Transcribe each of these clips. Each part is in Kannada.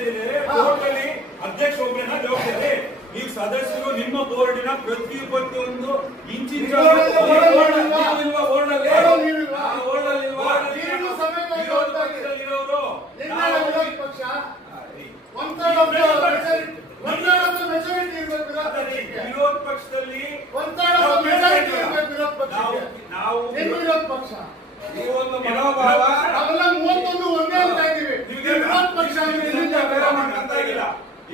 ಇದ್ದೀನಿ. ಬೋರ್ಡ್ನಲ್ಲಿ ಅಧ್ಯಕ್ಷ ಒಬ್ಬನ ಜವಾಬ್ದಾರಿ. ನೀವು ಸದಸ್ಯರು ನಿಮ್ಮ ಬೋರ್ಡಿನ ಪ್ರತಿಯೊಂದು ಇಂಚಿನ ವಿರೋಧ ಪಕ್ಷದಲ್ಲಿ ನಾವು ವಿರೋಧ ಪಕ್ಷ ಒಂದು ಮನೋಭಾವ ನಾವೆಲ್ಲ 31 ಒಂದೇ ಅಂತ ಇದ್ದೀವಿ. ವಿರೋಧ ಪಕ್ಷ ಅಂತ ಆಗಿಲ್ಲ.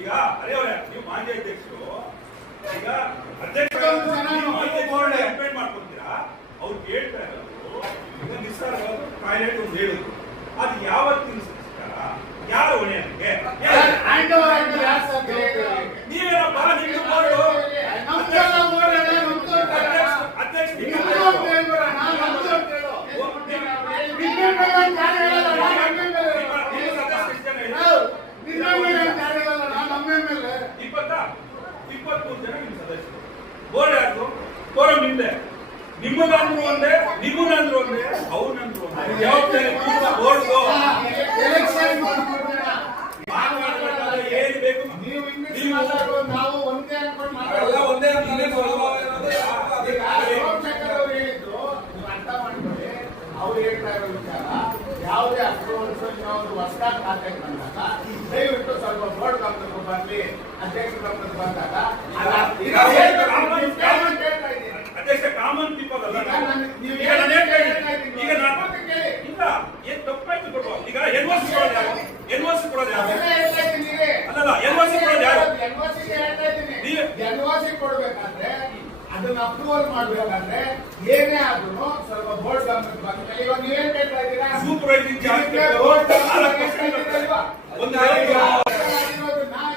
ಈಗ ಅರೆಯವರೇ ನೀವು ಮಾಜಿ ಅಧ್ಯಕ್ಷರು, ಈಗ ಅಧ್ಯಕ್ಷ ಡಿಪೆಂಡ್ ಮಾಡ್ಕೊಳ್ತೀರಾ. ಅವ್ರು ಕೇಳ್ತಾ ಇರೋದು ಈಗ ನಿಸ್ಸಾರ ಟಾಯ್ಲೆಟ್ ಒಂದು ಹೇಳಿದ್ರು, ಅದು ಯಾವತ್ತಿನ ಸಂಸ್ಕಾರ, ಯಾರ ಹೊಣೆ ಅದಕ್ಕೆ? ನೀವೇನಪ್ಪ ನಿಮ್ಮ ಬೋರ್ಡು ಅಧ್ಯಕ್ಷ ಇಪ್ಪತ್ಮೂರು ಜನ ನಿಮ್ಮ ಸದಸ್ಯರು. ಬೋರ್ಡ್ ಯಾರು? ಕೋರಂ ನಿಮ್ದೆ. ನಿಮ್ಮದಂದ್ರು ಒಂದೇ, ನಿಮ್ಮದಂದ್ರು ಒಂದೇ, ಅವ್ರಂದ್ರು ಒಂದೇ. ಜವಾಬ್ದಾರಿ ಬೋರ್ಡ್ದು ಏನು ಬೇಕು? ನಾವು ಒಂದೇ ಅನ್ಕೊಂಡು ಒಂದೇ ಅಂತಾನೆ ಅರ್ಥ ಮಾಡ್ಕೊಳ್ಳಿ. ಅವ್ರು ಹೇಳ್ತಾ ಇರೋ ವಿಚಾರ ಯಾವುದೇ ಅಪ್ರೂವಲ್ಸ್ ಹೊಸದಾಗಿ ಖಾತೆ ಬಂದಾಗ ದಯವಿಟ್ಟು ಸ್ವಲ್ಪ ಬೋರ್ಡ್ ಗಮನಕ್ಕೆ ಬರಲಿ, ಅಧ್ಯಕ್ಷ ಗಮನಕ್ಕೆ ಬಂದಾಗ ಅಧ್ಯಕ್ಷ ಕಾಮನ್ ಪೀಪಲ್ ಅಲ್ಲ. ಈಗ ಇಲ್ಲ ಏನ್ ತಪ್ಪಾಯ್ತು ಕೊಡುವ. ಈಗ ಎನ್ಒಸಿ ಕೊಡೋದು ಯಾರು? ಎನ್ಒಸಿ ಕೊಡೋದು ಯಾರು? ಅಲ್ಲಲ್ಲ, ಎನ್ಒಸಿ ಕೊಡೋದು ಯಾರು? ಎನ್ಒಸಿ ಕೊಡ್ಬೇಕಾದ್ರೆ ಅದನ್ನ ಅಪ್ರೂವಲ್ ಮಾಡ್ಬೇಕಾದ್ರೆ ಏನೇ ಆದ್ರೂ ಸ್ವಲ್ಪ ಬೋರ್ಡ್ ಗಮನಕ್ಕೆ ಬಂದ್ಮೇಲೆ ಇವಾಗ ನೀವೇನ್ ಕೇಳ್ತಾ ಇದ್ದೀರಾ? ಸೂಪರ್ವೈಸಿಂಗ್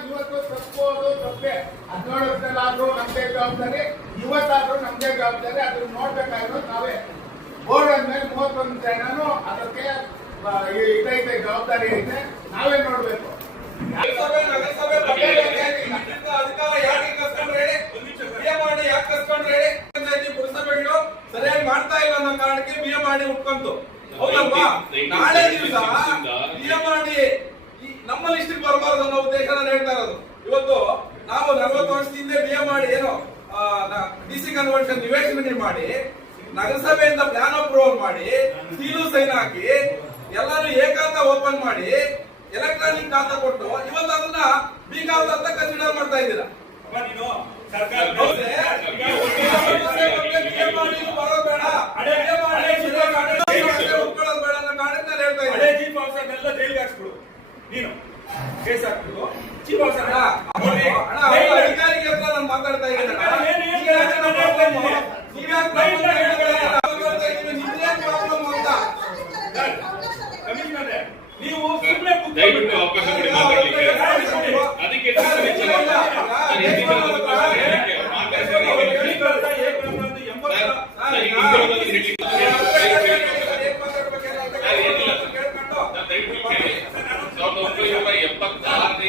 ಇವತ್ತು ತಪ್ಪೋದು ತಪ್ಪೆ. 17 ವರ್ಷದಲ್ಲಾದ್ರೂ ನಮ್ದೇ ಜವಾಬ್ದಾರಿ, ಇವತ್ತಾದ್ರೂ ನಮ್ದೇ ಜವಾಬ್ದಾರಿ. ಅದನ್ನ ನೋಡ್ಬೇಕಾಗಿರೋದು ನಾವೇ. ಬೋರ್ಡ್ ಅಂದ್ಮೇಲೆ 31 ಜನನು ಅದಕ್ಕೆ ಇದೈತೆ, ಜವಾಬ್ದಾರಿ ಐತೆ, ನಾವೇ ನೋಡ್ಬೇಕು. ಸರಿಯಾಗಿ ಮಾಡ್ತಾ ಇಲ್ಲ ಅನ್ನೋ ಕಾರಣಕ್ಕೆ ಬಿಎಂಆರ್ಡಿ ಉಟ್ಕೊಂತು. ಹೌದಲ್ವಾ? ನಾಳೆ ದಿವಸ ಬಿಎಂಆರ್ಡಿ ನಮ್ಮ ಲಿಸ್ಟಿಗೆ ಬರಬಾರದು ಅನ್ನೋ ಉದ್ದೇಶ ನಾನು ಹೇಳ್ತಾ ಇರೋದು. ಇವತ್ತು ನಾವು 40 ವರ್ಷದಿಂದ ಬಿಎಂಆರ್ಡಿ ಏನೋ ಡಿಸಿ ಕನ್ವರ್ಷನ್ ನಿವೇಶನ ಮಾಡಿ ನಗರಸಭೆಯಿಂದ ಪ್ಲಾನ್ ಅಪ್ರೂವಲ್ ಮಾಡಿ ಸೀಲು ಸೈನ್ ಹಾಕಿ ಎಲ್ಲಾನು ಏಕಾಂತ ಓಪನ್ ಮಾಡಿ ಎಲೆಕ್ಟ್ರಾನಿಕ್ ಖಾತಾ ಕೊಟ್ಟು ಇವತ್ತು ಅದನ್ನ ಬೀಗಾವತ್ ಅಂತ ಕನ್ಸಿಡರ್ ಮಾಡ್ತಾ ಇದ್ದೀರಾ. ನೀನು ಸರ್ಕಾರ ಬರೋದು ಬೇಡ, ಒಪ್ಕೊಳ್ಳೋದು ಬೇಡ ಅನ್ನೋ ಕಾರಣಕ್ಕೆ ನಾನು ಹೇಳ್ತಾ ಇದ್ದೀನಿ. ಚೀಫ್ ಆಫೀಸರ್ ಎಲ್ಲ ಜೈಲಿಗೆ ಹಾಕ್ಸ್ಬಿಡು. ನೀನು ಕೇಸ್ ಹಾಕ್ಬಿಡು. ಚೀಫ್ ಆಫೀಸರ್ ಅಧಿಕಾರಿಗೆ ಹತ್ರ ನಾನು ಮಾತಾಡ್ತಾ ಇದ್ದೀನಿ. ನೀವು ಸುಮ್ಮನೆ ದಯವಿಟ್ಟು ಅವಕಾಶ ಕೊಡಿ ಮಾತಾಡಲಿಕ್ಕೆ. ಅದಕ್ಕೆ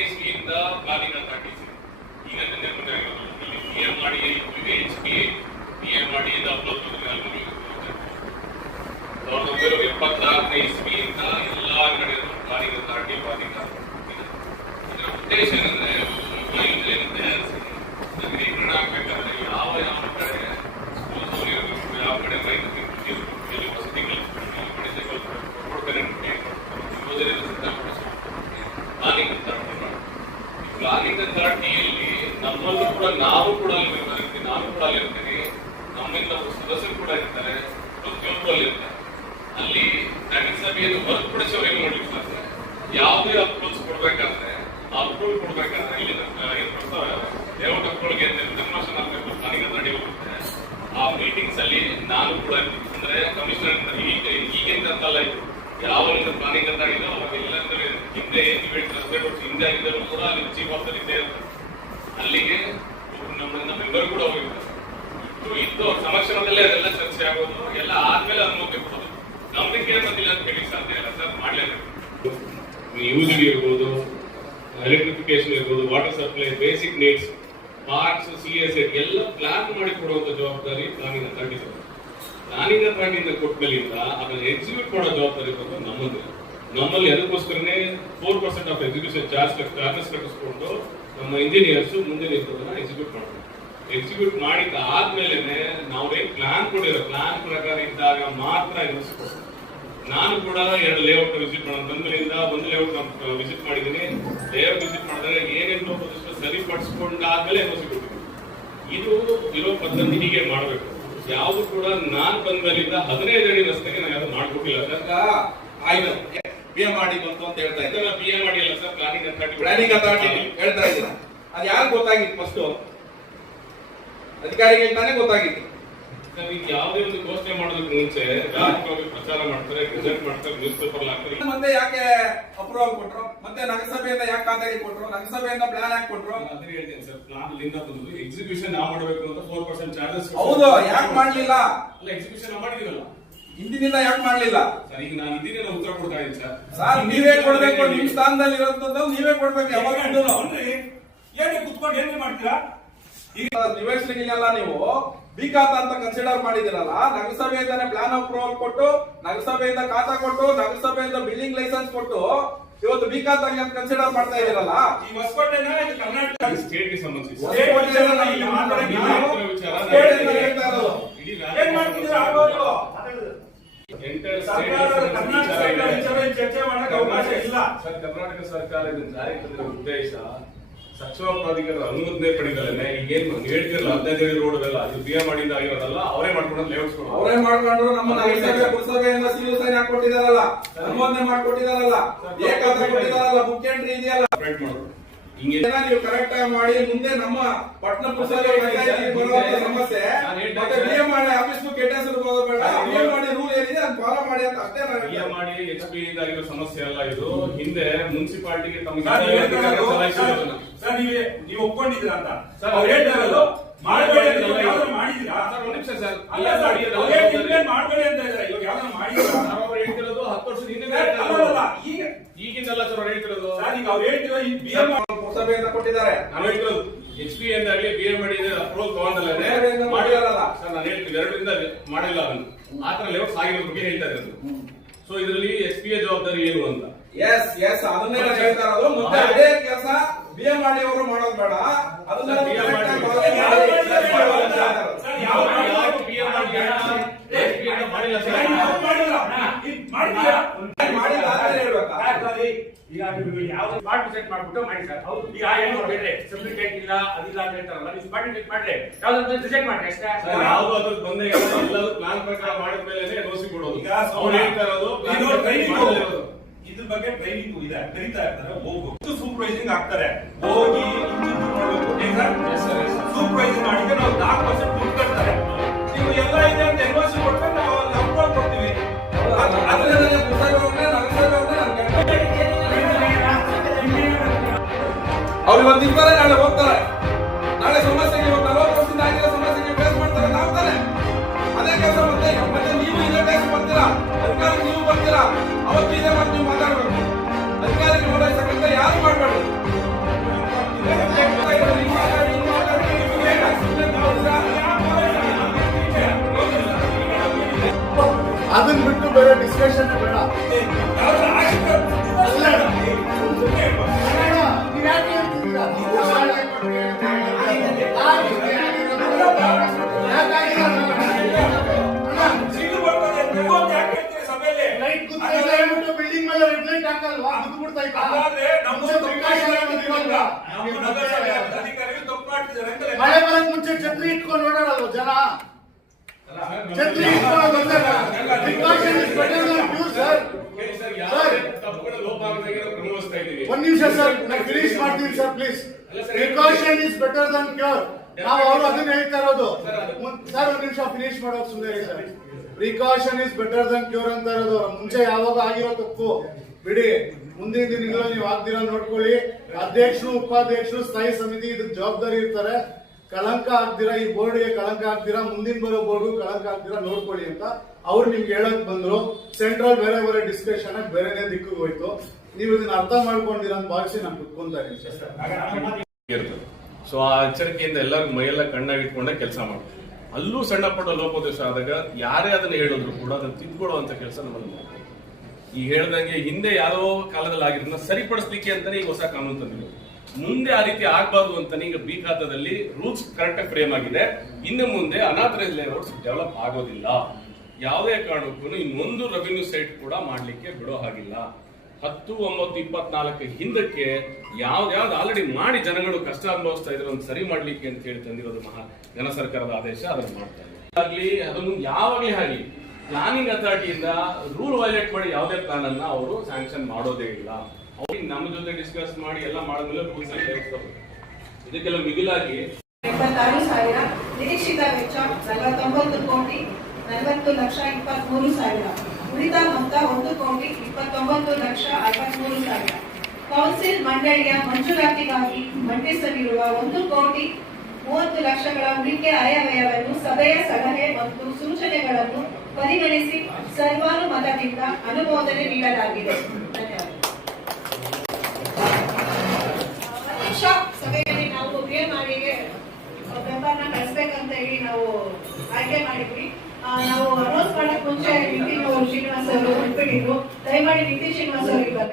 ಇಸ್ವಿಯಿಂದ ಪ್ಲಾನಿಂಗ್ ಅಂತ ಹಾಕಿಸಿ ಈಗ PM ಮಾಡಿ PM ಮಾಡಿ 1976 ಇಸ್ವಿಯಿಂದ ಎಲ್ಲಾ ಕಡೆ ಪ್ಲಾನಿಂಗ್ ಅಂತ ಹಾಕಿ ಪ್ಲಾನಿಂಗ್ ಇದರ ಉದ್ದೇಶ ಏನಂದ್ರೆ ನಗರೀಕರಣ ಆಗ್ಬೇಕಾದ್ರೆ ಯಾವ ಕಡೆ ಸ್ಕೂಲ್ಸ್ ಇರಬೇಕು, ಯಾವ ಕಡೆ ರೈತರಿಗೆ ಕೃಷಿ ಇರಬೇಕು, ವಸತಿಗಳು ಪ್ಲಾನಿಂಗ್ ಪ್ಲಾನಿಂಗ್ ಅಥಾರಿಟಿಯಲ್ಲಿ ನಮ್ಮಲ್ಲೂ ಕೂಡ ನಾವು ಕೂಡ ಅಲ್ಲಿರ್ತೀವಿ, ನಾನು ಕೂಡ ಅಲ್ಲಿರ್ತೀನಿ, ನಮ್ಮಿಂದ ಸದಸ್ಯರು ಕೂಡ ಇರ್ತಾರೆ, ಪ್ರತಿಯೊಬ್ಬರು ಅಲ್ಲಿರ್ತಾರೆ. ಅಲ್ಲಿ ನಗರಸಭೆಯನ್ನು ಹೊರತುಪಡಿಸಿ ಏನು ಮಾಡ್ಲಿಕ್ಕೆ ಸಾಧ್ಯ? ಯಾವುದೇ ಅಪ್ರೋಚ್ ಕೊಡ್ಬೇಕಾದ್ರೆ ಅಪ್ರೂವ್ ಕೊಡ್ಬೇಕಾದ್ರೆ ಇಲ್ಲಿ ಲೇಔಟ್ ಅಪ್ರೂವ್ಗೆ ಕನ್ವರ್ಷನ್ ಆಗಬೇಕು, ಪ್ಲಾನಿಂಗ್ ಅಥಾರಿಟಿ ಹೋಗುತ್ತೆ. ಆ ಮೀಟಿಂಗ್ಸ್ ಅಲ್ಲಿ ನಾನು ಕೂಡ ಅಂದ್ರೆ ಕಮಿಷನರ್ ಈಗಿಂದ ಅಂತಲ್ಲ, ಇದು ಯಾವಾಗ ಪ್ಲಾನಿಂಗ್ ಅಂತ ಆಗಿದೋ ಅವಾಗೆಲ್ಲ ಹಿಂದೆ ಹಿಂದೆ ಆಗಿದ್ದರೂ ಕೂಡ ಅಲ್ಲಿ ಚೀಫ್ ಆಫೀಸರ್ ಇದ್ದೇ ಇರ್ತಾರೆ. ಅಲ್ಲಿಗೆ ನಮ್ಮ ಮೆಂಬರ್ ಕೂಡ ಹೋಗಿರ್ತಾರೆ. ಇದ್ದು ಸಮಕ್ಷಮದಲ್ಲೇ ಅದೆಲ್ಲ ಚರ್ಚೆ ಆಗೋದು, ಎಲ್ಲ ಆದ್ಮೇಲೆ ಅನುಮತಿ ಕೊಡೋದು. ಗಮನಕ್ಕೆ ಬಂದಿಲ್ಲ ಅಂತ ಹೇಳಿ ಸಾಧ್ಯ ಇಲ್ಲ ಸರ್, ಮಾಡ್ಲೇಬೇಕು. ಯೂಸಿಂಗ್ ಇರ್ಬೋದು, ಎಲೆಕ್ಟ್ರಿಫಿಕೇಶನ್ ಇರ್ಬೋದು, water supply, basic needs, parks, CS ಎಲ್ಲ ಪ್ಲಾನ್ ಮಾಡಿ ಕೊಡುವಂತ ಜವಾಬ್ದಾರಿ ಪ್ಲಾನಿಂಗ್ ಅಥಾರಿಟಿ. ಪ್ಲಾನಿಂಗ್ ಅಥಾರಿಟಿಯಿಂದ ಕೊಟ್ಟ ಮೇಲಿಂದ ಅದನ್ನ ಎಕ್ಸಿಕ್ಯೂಟ್ ಮಾಡೋ ಜವಾಬ್ದಾರಿ ಬಂದು ನಮ್ಮದು. ನಮ್ಮಲ್ಲಿ ಅದಕ್ಕೋಸ್ಕರನೇ 4% ಆಫ್ ಎಕ್ಸಿಕ್ಯೂಷನ್ ಚಾರ್ಜಸ್ ಕಟ್ಟಿಸ್ಕೊಂಡು ನಮ್ಮ ಇಂಜಿನಿಯರ್ಸ್ ಮುಂದಿನ ಇರೋದನ್ನ ಎಕ್ಸಿಕ್ಯೂಟ್ ಮಾಡ್ತಾರೆ. ಎಕ್ಸಿಕ್ಯೂಟ್ ಮಾಡಿದ ಆದ್ಮೇಲೆ ನಾವೇನ್ ಪ್ಲಾನ್ ಕೊಟ್ಟಿರೋ ಪ್ಲಾನ್ ಪ್ರಕಾರ ಇದ್ದಾಗ ಮಾತ್ರ ಎನ್ಒಸಿ. ನಾನು ಕೂಡ 2 ಲೇಔಟ್ ವಿಸಿಟ್ ಮಾಡೋದು ಬಂದ್ಮೇಲಿಂದ ಒಂದು ಲೇಔಟ್ ವಿಸಿಟ್ ಮಾಡಿದ್ದೀನಿ. ಲೇಔಟ್ ವಿಸಿಟ್ ಮಾಡಿದಾಗ ಏನೇನು ಲೋಪದೋಷ ಸರಿಪಡಿಸ್ಕೊಂಡಾದ್ಮೇಲೆ ಎನ್ಒಸಿ ಕೊಟ್ಟಿದ್ದೀನಿ. ಇದು ಇರೋ ಪದ್ಧತಿ ಹೀಗೆ ಮಾಡಬೇಕು. ಯಾವುದು ಕೂಡ ನಾನ್ ಬಂದ್ಮೇಲಿಂದ 15 ಅಡಿ ರಸ್ತೆಗೆ ನಾನು ಯಾವ್ದು ಮಾಡ್ಕೊಟ್ಟಿಲ್ಲ ಸರ್. ಆಯ್ತು, ಬಿಎಂ ಮಾಡಿ ಬಂತು ಅಂತ ಹೇಳ್ತಾ ಇದ್ದಾರೆ. ಬಿಎಂ ಮಾಡಿ ಅಲ್ಲ ಸರ್, ಪ್ಲಾನಿಂಗ್ ಅಥಾರಿಟಿ ಹೇಳ್ತಾ ಇದ್ದೀರಾ. ಅದು ಯಾರು ಗೊತ್ತಾಗಿತ್ತು ಫಸ್ಟ್? ಅಧಿಕಾರಿಗಳಿಗೆ ತಾನೇ ಗೊತ್ತಾಗಿತ್ತು. ಈಗ ಯಾವುದೇ ಒಂದು ಘೋಷಣೆ ಮಾಡೋದಕ್ಕೆ ಮುಂಚೆ ವ್ಯಾಪಕವಾಗಿ ಪ್ರಚಾರ ಮಾಡ್ತಾರೆ, ಪ್ರೆಸೆಂಟ್ ಮಾಡ್ತಾರೆ, ನ್ಯೂಸ್ ಪೇಪರ್ ಹಾಕ್ತಾರೆ. ಮತ್ತೆ ಯಾಕೆ ಅಪ್ರೂವಲ್ ಕೊಟ್ರು? ಮತ್ತೆ ನಗರಸಭೆಯಿಂದ ಯಾಕೆ ಖಾತೆಗೆ ಕೊಟ್ರು? ನಗರಸಭೆಯಿಂದ ಪ್ಲಾನ್ ಯಾಕೆ ಕೊಟ್ರು? ಅದನ್ನ ಹೇಳ್ತೀನಿ ಸರ್. ಪ್ಲಾನ್ ಲಿಂದ ಬಂದು ಎಕ್ಸಿಕ್ಯೂಷನ್ ನಾವು ಮಾಡಬೇಕು ಅಂತ 4% ಚಾರ್ಜಸ್. ಹೌದು, ಯಾಕೆ ಮಾಡ್ಲಿಲ್ಲ? ಅಲ್ಲ, ಎಕ್ಸಿಕ್ಯೂಷನ್ ಮಾಡಿದೀವಲ್ಲ ಹಿಂದಿನಿಂದ ಯಾಕೆ ಮಾಡ್ಲಿಲ್ಲ ಸರ್? ಈಗ ನಾನು ಇದೀನಿ, ನಾನು ಉತ್ತರ ಕೊಡ್ತಾ ಇದ್ದೀನಿ ಸರ್. ಸರ್, ನೀವೇ ಕೊಡ್ಬೇಕು. ನಿಮ್ ಸ್ಥಾನದಲ್ಲಿ ಇರೋಂಥದ್ದು ನೀವೇ ಕೊಡ್ಬೇಕು. ಯಾವಾಗ ಏನು ಕುತ್ಕೊಂಡು ಏನ್ ಮಾಡ್ತೀರಾ? ಈಗ ನಿವೇಶನಗಳಿಗೆಲ್ಲ ನೀವು ಬಿ ಖಾತಾ ಅಂತ ಕನ್ಸಿಡರ್ ಮಾಡಿದಿರಲ್ಲ. ನಗರಸಭೆಯಿಂದಾನೆ ಪ್ಲಾನ್ ಅಪ್ರೂವಲ್ ಕೊಟ್ಟು, ನಗರಸಭೆಯಿಂದ ಖಾತಾ ಕೊಟ್ಟು, ನಗರಸಭೆಯಿಂದ ಬಿಲ್ಡಿಂಗ್ ಲೈಸೆನ್ಸ್ ಕೊಟ್ಟು ಇವತ್ತು ಬಿ ಖಾತಾ ಕನ್ಸಿಡರ್ ಮಾಡ್ತಾ ಇದೀರಲ್ಲ. ಈ ಹೊಸಕೋಟೆನ ಇದು ಕರ್ನಾಟಕ ಸ್ಟೇಟ್ಗೆ ಸಂಬಂಧಿಸಿದ ಸ್ಟೇಟ್ ವಿಚಾರ ಇಲ್ಲಿ ಮಾತಾಡೋದು ನಾವು ಸ್ಟೇಟ್ ಇಂದ ಹೇಳ್ತಾ ಇರೋದು. ಏನ್ ಮಾಡ್ತಿದ್ದೀರಾ ಆಗೋದು? ಸರ್ಕಾರದ ಕರ್ನಾಟಕ ಸರ್ಕಾರ ವಿಚಾರ ಚರ್ಚೆ ಮಾಡಕ್ಕೆ ಅವಕಾಶ ಇಲ್ಲ ಸರ್. ಕರ್ನಾಟಕ ಸರ್ಕಾರ ಇದನ್ನು ಜಾರಿ ತಂದಿರೋ ಉದ್ದೇಶ ಸಚಿವ ಪ್ರಾಧಿಕಾರದ ಅನುಮೋದನೆ ಪಡೆದಲ್ಲೇ ಈಗೇನು ಹೇಳ್ತಿರಲ್ಲ 15 ರೋಡ್ಗಳೆಲ್ಲ ಅದು ಬಿಎಂ ಮಾಡಿಂದ ಆಗಿರೋದಲ್ಲ, ಅವರೇ ಮಾಡ್ಕೊಂಡು ಲೇಔಟ್ಸ್ಗಳು ಅವರೇ ಮಾಡ್ಕೊಂಡ್ರು. ನಮ್ಮ ನಗರಸಭೆ ಪುರಸಭೆಯಿಂದ ಸಿವಿಲ್ ಸೈನ್ ಹಾಕೊಟ್ಟಿದಾರಲ್ಲ, ಅನುಮೋದನೆ ಮಾಡ್ಕೊಟ್ಟಿದಾರಲ್ಲ, ಏಕಾಂತ ಕೊಟ್ಟಿದಾರಲ್ಲ, ಬುಕ್ ಎಂಟ್ರಿ ಇದೆಯಲ್ಲ, ಅಪ್ಡೇಟ್ ಮಾಡೋದು. ನೀವು ಕರೆಕ್ಟ್ ಆಗಿ ಮಾಡಿ ಮುಂದೆ ನಮ್ಮ ಪಟ್ಟಣ ಪುರಸಭೆ ಸಮಸ್ಯೆ ಮತ್ತೆ ಬಿಎಂ ಮಾಡಿ ಆಫೀಸ್ ಕೆಟ್ಟ ಹೆಸರು ಬರೋದು ಬೇಡ. ಬಿಎಂ ಮಾಡಿ ರೂಲ್ ಏನಿದೆ ಅದನ್ನ ಫಾಲೋ ಮಾಡಿ ಅಂತ ಅಷ್ಟೇ. ಬಿಎಂ ಮಾಡಿ ಎಚ್ಪಿ ಆಗಿರೋ ಸಮಸ್ಯೆ ಅಲ್ಲ ಇದು. ಹಿಂದೆ ಮುನ್ಸಿಪಾಲಿಟಿಗೆ ತಮಗೆ ಸರ್ ನೀವು ಒಪ್ಕೊಂಡಿದ್ದೀರಾ ಅಂತ ಅವ್ರು ಹೇಳ್ತಾ ಇರೋದು ಮಾಡಬೇಡಿ ಅಂತ. ಇವಾಗ ಯಾವ್ದಾದ್ರು ಮಾಡಿದ್ದೀರಾ ಸರ್? ಒಂದ್ ನಿಮಿಷ ಸರ್. ಅಲ್ಲ ಸರ್, ಮಾಡಬೇಡಿ ಅಂತ ಇದ್ದಾರೆ. ಇವಾಗ ಯಾವ್ದಾದ್ರು ಮಾಡಿದ್ದೀರಾ? ಅವ್ರು ಹೇಳ್ತಿರೋದು 10 ವರ್ಷದ ಹಿಂದೆ ಅಲ್ಲಲ್ಲ, ಈಗ ಈಗಿಂದಲ್ಲ ಸರ್ ಅವ್ರು ಹೇಳ್ತಿರೋದು. ಸರ್ ಈಗ ಅವ್ರು ಹೇಳ್ತಿರೋ ಈ ಬಿಎಂ ಪುರಸಭೆಯಿಂದ ಕೊಟ್ಟಿದ್ದಾರೆ. ನಾವು ಹೇಳ್ತಿರೋದು ಎಚ್ಪಿ ಎಂದಾಗ್ಲಿ ಬಿಎಂ ಮಾಡಿದ್ರೆ ಅಪ್ರೂವಲ್ ತಗೊಂಡಲ್ಲೇ ಮಾಡಿದಾರಲ್ಲ ಸರ್. ನಾನು ಹೇಳ್ತೀನಿ 2ರಿಂದ ಮಾಡಿಲ್ಲ ಅದನ್ನು. ಆತರ ಲೇಔಟ್ಸ್ ಆಗಿರೋ ಬಗ್ಗೆ ಹೇಳ್ತಾ ಇರೋದು. ಸೊ ಇದರಲ್ಲಿ ಎಸ್ಪಿ ಜವಾಬ್ದಾರಿ ಏನು ಅಂತ. ಎಸ್ ಅದನ್ನೇ ನಾನು ಹೇಳ್ತಾ ಇರೋದು. ಮುಂದೆ ಅದೇ ಕೆಲಸ ಬಿಎಂ ಮಾಡಿ ಅವರು ಮಾಡೋದು ಬೇಡ. ಅದನ್ನ ಈಗ ನೀವು ಯಾವ್ದು ಸ್ಮಾರ್ಟ್ ಸೆಟ್ ಮಾಡ್ಬಿಟ್ಟು ಮಾಡಿ ಸರ್. ಈಗ ಏನು ಬೇರೆ ಸರ್ಟಿಫಿಕೇಟ್ ಇಲ್ಲ ಅದಿಲ್ಲ ಅಂತ ಹೇಳ್ತಾರಲ್ಲ, ನೀವು ಸ್ಮಾರ್ಟ್ ಸೆಟ್ ಮಾಡ್ರಿ, ಯಾವ್ದಾದ್ರು ರಿಜೆಕ್ಟ್ ಮಾಡ್ರಿ ಅಷ್ಟೇ. ಯಾವ್ದು ಅದ್ರ ಬಂದ್ರೆ ಎಲ್ಲರೂ ಪ್ಲಾನ್ ಪ್ರಕಾರ ಮಾಡಿದ್ಮೇಲೆ ನೋಸಿ ಕೊಡೋದು. ಈಗ ಅವ್ರು ಹೇಳ್ತಾ ಇರೋದು ಇದ್ರ ಬಗ್ಗೆ ಟ್ರೈನಿಂಗ್ ಇದೆ, ಕರೀತಾ ಇರ್ತಾರೆ. ಹೋಗ್ಬೇಕು ಸೂಪರ್ವೈಸಿಂಗ್ ಆಗ್ತಾರೆ, ಹೋಗಿ ಸೂಪರ್ವೈಸಿಂಗ್ ಮಾಡಿದ್ರೆ ನಾವು 4% ದುಡ್ಡು ಕಟ್ತಾರೆ. ನೀವು ಎಲ್ಲ ಇದೆ ಅಂತ ಎನ್ಒಸಿ ಕೊಟ್ಟರೆ ನಾವು ಅಲ್ಲಿ ಅಪ್ರೂವಲ್ ಕೊಡ್ತೀವಿ. ಅವ್ರು ಇವತ್ತು ಇರ್ತಾರೆ, ನಾಳೆ ಹೋಗ್ತಾರೆ. ನಾಳೆ ಸಮಸ್ಯೆಗೆ ಇವತ್ತು 40 ವರ್ಷದಿಂದ ಆಗಿರೋ ಸಮಸ್ಯೆಗೆ ಫೇಸ್ ಮಾಡ್ತಾರೆ ನಾವು ತಾನೆ. ಅದೇ ಕೆಲಸ ಮತ್ತೆ ನೀವು ಇದೇ ಟೈಮ್ ಬರ್ತೀರಾ, ಅಧಿಕಾರಿಗೆ ನೀವು ಬರ್ತೀರಾ, ಅವತ್ತು ಇದೇ ಮತ್ತೆ ನೀವು ಮಾತಾಡ್ಬೇಕು. ಅಧಿಕಾರಿಗೆ ಓಡಾಯಿಸಕ್ಕಂತ ಯಾರು ಮಾಡಬೇಡಿ. ಅದನ್ನ ಬಿಟ್ಟು ಬೇರೆ ಡಿಸ್ಕಷನ್ ಬೇಡ. ಬಿಲ್ಡಿಂಗ್ ಮೇಲೆ ರೆಡ್ ಲೈಟ್ ಹಾಕಲ್ವಾ? ಅದು ಬಿಡ್ತಾ ಮಳೆ ಬರಕ್ ಮುಂಚೆ ಛತ್ರಿ ಇಟ್ಕೊಂಡು ಓಡಾಡಲ್ವ ಜನ? ಛತ್ರಿ ಇಟ್ಕೊಳ್ಳೋದು ಒಂದ್ ನಿಮಿಷ ಸರ್, ನಾನು ಫಿನಿಶ್ ಮಾಡ್ತೀನಿ sir please. Precaution is better than cure. ನಾವು ಅವರು ಅದನ್ನ ಹೇಳ್ತಾ ಇರೋದು ಸರ್. ಒಂದ್ ನಿಮಿಷ ಫಿನಿಶ್ ಮಾಡೋದು ಸುಮ್ಮನೆ ಹೇಳಿ sir. Precaution is better than cure ಅಂತ ಇರೋದು. ಮುಂಚೆ ಯಾವಾಗ ಆಗಿರೋ ತಪ್ಪು ಬಿಡಿ, ಮುಂದಿನ ದಿನಗಳಲ್ಲಿ ನೀವು ಆಗ್ದಿರಾ ನೋಡ್ಕೊಳ್ಳಿ. ಅಧ್ಯಕ್ಷರು, ಉಪಾಧ್ಯಕ್ಷರು, ಸ್ಥಾಯಿ ಸಮಿತಿ ಇದಕ್ಕೆ ಜವಾಬ್ದಾರಿ ಇರ್ತಾರೆ. ಕಳಂಕ ಆಗ್ದಿರಾ, ಈ ಬೋರ್ಡ್ಗೆ ಕಳಂಕ ಆಗ್ದಿರಾ, ಮುಂದಿನ ಬರೋ ಬೋರ್ಡ್ ಕಳಂಕ ಆಗ್ದಿರಾ ನೋಡ್ಕೊಳ್ಳಿ ಅಂತ ಅವ್ರು ನಿಮ್ಗೆ ಹೇಳಕ್ ಬಂದ್ರು. ಸೆಂಟ್ರಲ್ ಬೇರೆ ಬೇರೆ ಡಿಸ್ಕಷನ್ ಬೇರೆನೇ ದಿಕ್ಕಿಗೆ ಹೋಯ್ತು. ನೀವು ಇದನ್ನ ಅರ್ಥ ಮಾಡ್ಕೊಂಡಿರ ಅಂತ ಭಾವಿಸಿ ನಾನು ಕುತ್ಕೊಂತಾ ಇದ್ದೀನಿ. ಸೊ ಆ ಎಚ್ಚರಿಕೆಯಿಂದ ಎಲ್ಲರೂ ಮೈಯೆಲ್ಲ ಕಣ್ಣಾಗಿಟ್ಕೊಂಡೆ ಕೆಲಸ ಮಾಡ್ತೀವಿ. ಅಲ್ಲೂ ಸಣ್ಣ ಪುಟ್ಟ ಲೋಪದೋಷ ಆದಾಗ ಯಾರೇ ಅದನ್ನ ಹೇಳಿದ್ರು ಕೂಡ ಅದನ್ನ ತಿದ್ಕೊಳ್ಳುವಂತ ಕೆಲಸ ನಮ್ಮಲ್ಲಿ ಈ ಹೇಳ್ದಂಗೆ ಹಿಂದೆ ಯಾರೋ ಕಾಲದಲ್ಲಿ ಆಗಿರೋದನ್ನ ಸರಿಪಡಿಸ್ಲಿಕ್ಕೆ ಅಂತಾನೆ ಈಗ ಹೊಸ ಕಾನೂನು ತಂದಿದ್ರು. ಮುಂದೆ ಆ ರೀತಿ ಆಗ್ಬಾರ್ದು ಅಂತಾನೆ ಈಗ ಬಿ ಖಾತಾದಲ್ಲಿ ರೂಲ್ಸ್ ಕರೆಕ್ಟ್ ಫ್ರೇಮ್ ಆಗಿದೆ. ಇನ್ನು ಮುಂದೆ ಅನಾಥರೈಸ್ ಲೇಔಟ್ಸ್ ಡೆವಲಪ್ ಆಗೋದಿಲ್ಲ. ಯಾವುದೇ ಕಾರಣಕ್ಕೂ ಇನ್ನೊಂದು ರೆವಿನ್ಯೂ ಸೈಟ್ ಕೂಡ ಮಾಡ್ಲಿಕ್ಕೆ ಬಿಡೋ ಹಾಗಿಲ್ಲ. 10/9/24 ಹಿಂದಕ್ಕೆ ಯಾವ್ದು ಆಲ್ರೆಡಿ ಮಾಡಿ ಜನಗಳು ಕಷ್ಟ ಅನುಭವಿಸ್ತಾ ಇದ್ರು ಒಂದು ಸರಿ ಮಾಡ್ಲಿಕ್ಕೆ ಅಂತ ಹೇಳಿ ತಂದಿರೋದು ಜನ ಸರ್ಕಾರದ ಆದೇಶ. ಅದನ್ನು ಮಾಡ್ತಾ ಇದೆ. ಆಗ್ಲಿ ಅದನ್ನು ಯಾವಾಗ್ಲೇ ಆಗಲಿ ಪ್ಲಾನಿಂಗ್ ಅಥಾರಿಟಿಯಿಂದ ರೂಲ್ ವೈಲೇಟ್ ಮಾಡಿ ಯಾವುದೇ ಪ್ಲಾನ್ ಅನ್ನ ಅವರು ಸ್ಯಾಂಕ್ಷನ್ ಮಾಡೋದೇ ಇಲ್ಲ. ಅವ್ರಿಗೆ ನಮ್ಮ ಜೊತೆ ಡಿಸ್ಕಸ್ ಮಾಡಿ ಎಲ್ಲ ಮಾಡಿದ್ಮೇಲೆ ರೂಲ್ಸ್ ಇದಕ್ಕೆಲ್ಲ ಮಿಗಿಲಾಗಿ 76,000 ನಿರೀಕ್ಷಿತ ವೆಚ್ಚ 49,40,23,000 ಉಳಿದ ಮೊತ್ತ 1,29,63,000 ಕೌನ್ಸಿಲ್ ಮಂಡಳಿಯ ಮಂಜೂರಾತಿಗಾಗಿ ಮಂಡಿಸಲಿರುವ 1,30,00,000ಗಳ ಉಳಿಕೆ ಆಯವ್ಯಯವನ್ನು ಸಭೆಯ ಸಲಹೆ ಮತ್ತು ಸೂಚನೆಗಳನ್ನು ಪರಿಗಣಿಸಿ ಸರ್ವಾನುಮತದಿಂದ ಅನುಮೋದನೆ ನೀಡಲಾಗಿದೆ. ಸಭೆಯಲ್ಲಿ ನಾವು ಮಾಡಿಗೆ ಮೆಂಬರ್ನ ಕಳಿಸ್ಬೇಕಂತ ಹೇಳಿ ನಾವು ಆಯ್ಕೆ ಮಾಡಿದ್ವಿ. ನಾವು ಅನೌನ್ಸ್ ಮಾಡಕ್ ಮುಂಚೆ ನಿತಿನ್ ಶ್ರೀನಿವಾಸ್ ಅವರು ಬಿಟ್ಬಿಟ್ಟಿದ್ರು. ದಯಮಾಡಿ ನಿತಿನ್ ಶ್ರೀನಿವಾಸ್ ಅವರಿಗೆ